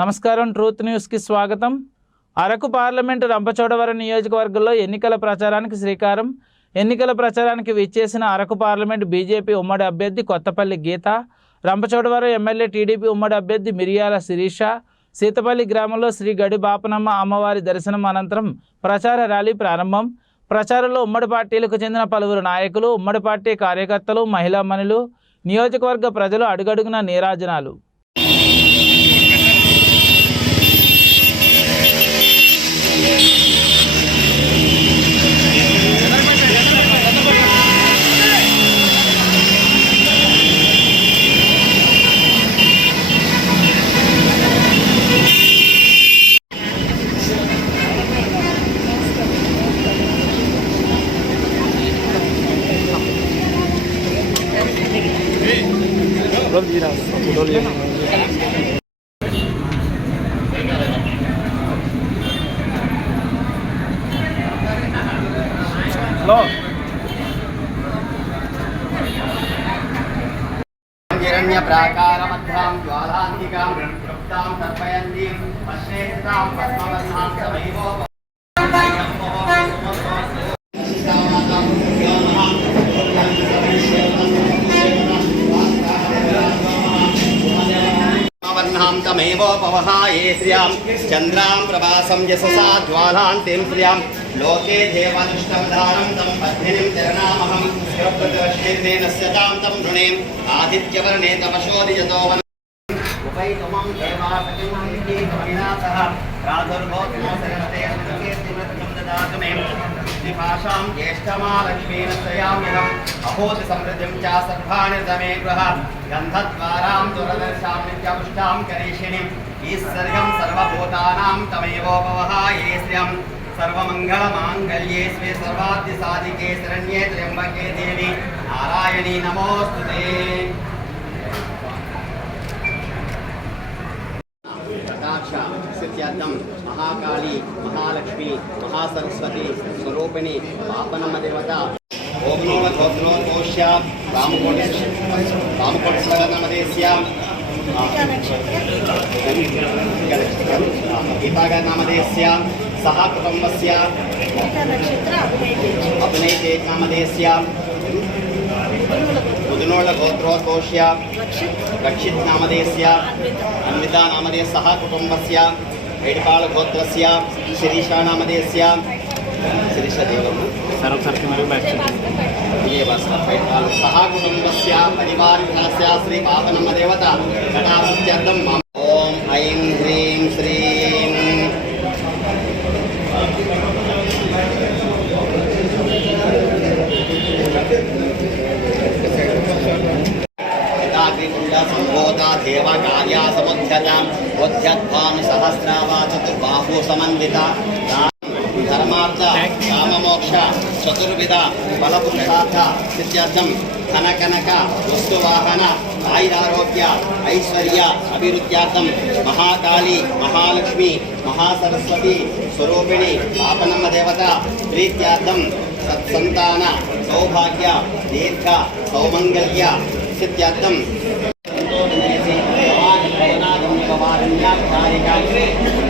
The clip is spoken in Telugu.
నమస్కారం, ట్రూత్ న్యూస్కి స్వాగతం. అరకు పార్లమెంటు రంపచోడవరం నియోజకవర్గంలో ఎన్నికల ప్రచారానికి శ్రీకారం. ఎన్నికల ప్రచారానికి విచ్చేసిన అరకు పార్లమెంటు బీజేపీ ఉమ్మడి అభ్యర్థి కొత్తపల్లి గీత, రంపచోడవరం ఎమ్మెల్యే టీడీపీ ఉమ్మడి అభ్యర్థి మిరియాల శిరీష, సీతపల్లి గ్రామంలో శ్రీ గడి బాపనమ్మ అమ్మవారి దర్శనం అనంతరం ప్రచార ర్యాలీ ప్రారంభం. ప్రచారంలో ఉమ్మడి పార్టీలకు చెందిన పలువురు నాయకులు, ఉమ్మడి పార్టీ కార్యకర్తలు, మహిళామణులు, నియోజకవర్గ ప్రజలు అడుగడుగున నీరాజనాలు. हिरण्यप्राकारमध्यां ज्वालान्तिकां तृप्तां तर्पयन्तीं पश्येतां पद्मवर्णां समैवो तमेवोपवहाये श्रियां चन्द्रां प्रभासं यशसा ज्वालान्तिं श्रियां लोके देवानुष्टवधानं तं पद्मिनीं चरणामहं प्रकृतिवश्मिर्नेनस्यतां तं नृणेम् आदित्यवर्णे तपशोदिजतो उपैतमं देवासकिं विनाशः प्रादुर्भोत्मो सरस्ते कीर्तिमृतं ददातु मे विभाषां ज्येष्ठमालक्ष्मीं सयाम्यहम् अहोति समृद्धिं च सर्वाणि तमे गृह गन्धद्वारां दुरदर्शां नित्यपुष्टां करीषिणीम् ईश्वर्यं सर्वभूतानां तमेवोपवहाये श्रियं सर्वमङ्गलमाङ्गल्ये स्वे सर्वाद्यसाधिके शरण्ये त्र्यम्बके देवी नारायणी नमोऽस्तुते. सिद्ध्यर्थं महाकाली महालक्ष्मी महासरस्वती स्वरूपिणी पापनम्म देवता ओम नमो भद्रोतोष्य रामकोटनामधेस्यां गीतागनामधेस्यां सह कुटुम्बस्य अभिनयनामधेस्यां मुदनोळ गोत्रोतोष्य रक्षित नामधेस्य अन्विता नामधेय सह कुटुम्बस्य एडपाळ गोत्रस्य शिरीषा नामधेस्य शिरीषदेवं सर्वसर्ति मरु विजयभास्कर सह कुटुम्बस्य परिवारस्य श्री पापनम्म देवता कटाक्षत्यर्थं ओम ऐं ह्रीं श्रीं संभोता देवकार्या समुद्यता उद्यत्वान् सहस्रावा चतुर्बाहु समन्विता धर्मार्थ काममोक्ष चतुर्विध फलपुरुषार्थ सिद्ध्यर्थं धनकनक वस्तुवाहन आयुरारोग्य ऐश्वर्य अभिवृद्ध्यर्थं महाकाली महालक्ष्मी महासरस्वती स्वरूपिणी पापनम्म देवता प्रीत्यार्थं सत्सन्तान सौभाग्य दीर्घ सौमंगल्य सिद्ध्यर्थं